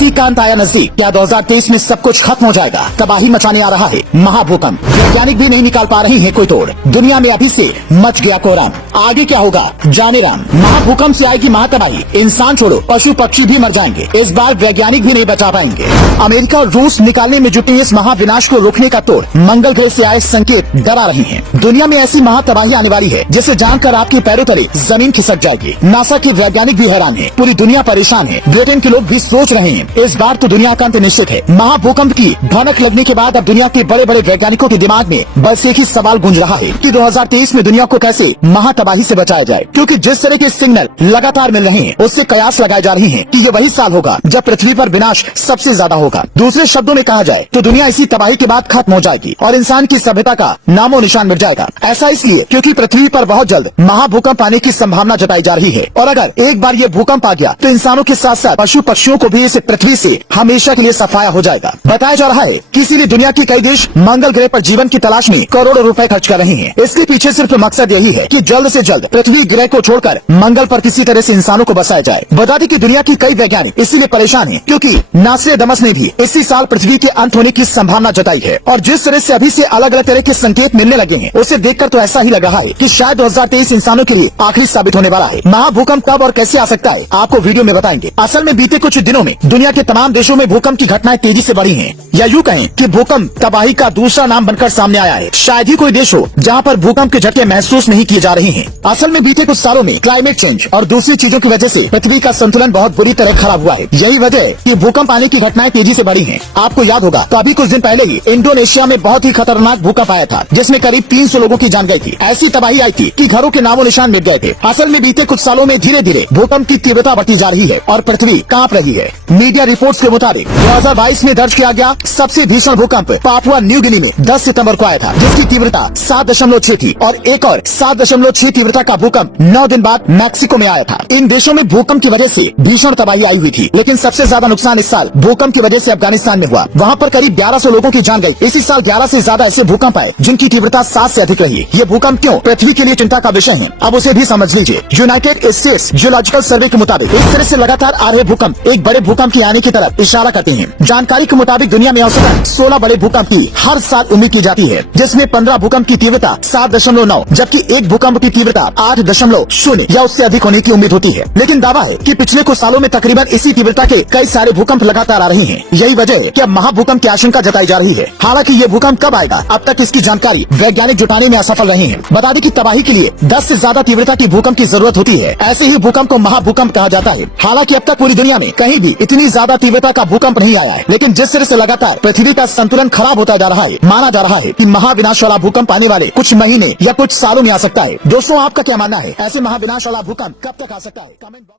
धरती का अंत आया नजदीक। क्या 2023 में सब कुछ खत्म हो जाएगा? तबाही मचाने आ रहा है महाभूकंप। वैज्ञानिक भी नहीं निकाल पा रहे हैं कोई तोड़। दुनिया में अभी से मच गया कोहराम। आगे क्या होगा जाने राम। महाभूकंप से आएगी महातबाही। इंसान छोड़ो पशु पक्षी भी मर जाएंगे। इस बार वैज्ञानिक भी नहीं बचा पाएंगे। अमेरिका और रूस निकालने में जुटे इस महाविनाश को रोकने का तोड़ मंगल ग्रह से आए संकेत डरा रहे हैं। दुनिया में ऐसी महातबाही आने वाली है जिसे जानकर आपके पैरों तले जमीन खिसक जाएगी। नासा के वैज्ञानिक भी हैरान है, पूरी दुनिया परेशान है। ब्रिटेन के लोग भी सोच रहे हैं इस बार तो दुनिया का अंत निश्चित है। महाभूकंप की भनक लगने के बाद अब दुनिया के बड़े बड़े वैज्ञानिकों के दिमाग में बस एक ही सवाल गूंज रहा है कि 2023 में दुनिया को कैसे महातबाही से बचाया जाए। क्योंकि जिस तरह के सिग्नल लगातार मिल रहे हैं उससे कयास लगाए जा रहे हैं कि ये वही साल होगा जब पृथ्वी पर विनाश सबसे ज्यादा होगा। दूसरे शब्दों में कहा जाए तो दुनिया इसी तबाही के बाद खत्म हो जाएगी और इंसान की सभ्यता का नामो निशान मिट जाएगा। ऐसा इसलिए क्योंकि पृथ्वी पर बहुत जल्द महाभूकंप आने की संभावना जताई जा रही है और अगर एक बार ये भूकंप आ गया तो इंसानों के साथ साथ पशु पक्षियों को भी इस पृथ्वी से हमेशा के लिए सफाया हो जाएगा। बताया जा रहा है कि इसीलिए दुनिया की कई देश मंगल ग्रह पर जीवन की तलाश में करोड़ों रुपए खर्च कर रहे हैं। इसके पीछे सिर्फ मकसद यही है कि जल्द से जल्द पृथ्वी ग्रह को छोड़कर मंगल पर किसी तरह से इंसानों को बसाया जाए। बता दें कि दुनिया की कई वैज्ञानिक इसीलिए परेशान हैं क्योंकि नास्ट्रेडमस ने भी इसी साल पृथ्वी के अंत होने की संभावना जताई है और जिस तरह से अभी से अलग अलग तरह के संकेत मिलने लगे हैं उसे देखकर तो ऐसा ही लग रहा है कि शायद 2023 इंसानों के लिए आखिरी साबित होने वाला है। महाभूकंप कब और कैसे आ सकता है आपको वीडियो में बताएंगे। असल में बीते कुछ दिनों में दुनिया के तमाम देशों में भूकंप की घटनाएं तेजी से बढ़ी हैं, या यूं कहें कि भूकंप तबाही का दूसरा नाम बनकर सामने आया है। शायद ही कोई देश हो जहां पर भूकंप के झटके महसूस नहीं किए जा रहे हैं। असल में बीते कुछ सालों में क्लाइमेट चेंज और दूसरी चीजों की वजह से पृथ्वी का संतुलन बहुत बुरी तरह खराब हुआ है। यही वजह है कि भूकंप आने की घटनाएं तेजी से बढ़ी हैं। आपको याद होगा तो अभी कुछ दिन पहले ही इंडोनेशिया में बहुत ही खतरनाक भूकंप आया था जिसमें करीब 300 लोगों की जान गई थी। ऐसी तबाही आई थी कि घरों के नामो निशान मिट गए थे। असल में बीते कुछ सालों में धीरे धीरे भूकंप की तीव्रता बढ़ती जा रही है और पृथ्वी कांप रही है। मीडिया रिपोर्ट्स के मुताबिक 2022 में दर्ज किया गया सबसे भीषण भूकंप पापुआ न्यू गिनी में 10 सितंबर को आया था जिसकी तीव्रता 7.6 थी और एक और 7.6 तीव्रता का भूकंप 9 दिन बाद मैक्सिको में आया था। इन देशों में भूकंप की वजह से भीषण तबाही आई हुई थी, लेकिन सबसे ज्यादा नुकसान इस साल भूकंप की वजह से अफगानिस्तान में हुआ। वहाँ पर करीब 1100 लोगों की जान गई। इसी साल 11 से ज्यादा ऐसे भूकंप आए जिनकी तीव्रता 7 से अधिक रही। ये भूकंप क्यों पृथ्वी के लिए चिंता का विषय है, अब उसे भी समझ लीजिए। यूनाइटेड स्टेट्स जियोलॉजिकल सर्वे के मुताबिक इस तरह से लगातार आ रहे भूकंप एक बड़े भूकंप के आने की तरफ इशारा करते हैं। जानकारी के मुताबिक दुनिया में औसतन 16 बड़े भूकंप की हर साल उम्मीद की जाती है, जिसमें 15 भूकंप की तीव्रता 7.9 जबकि एक भूकंप की तीव्रता 8.0 या उससे अधिक होने की उम्मीद होती है। लेकिन दावा है कि पिछले कुछ सालों में तकरीबन इसी तीव्रता के कई सारे भूकंप लगातार आ रहे हैं। यही वजह है कि अब महाभूकंप की आशंका जताई जा रही है। हालांकि ये भूकंप कब आएगा अब तक इसकी जानकारी वैज्ञानिक जुटाने में असफल रहे हैं। बता दें कि तबाही के लिए 10 से ज्यादा तीव्रता की भूकंप की जरूरत होती है। ऐसे ही भूकंप को महाभूकंप कहा जाता है। हालांकि अब तक पूरी दुनिया में कहीं भी इतनी ज्यादा तीव्रता का भूकंप नहीं आया है, लेकिन जिस तरह से लगातार पृथ्वी का संतुलन खराब होता जा रहा है, माना जा रहा है कि महाविनाश वाला भूकंप आने वाले कुछ महीने या कुछ सालों में आ सकता है। दोस्तों आपका क्या मानना है, ऐसे महाविनाश वाला भूकंप कब तक आ सकता है? कमेंट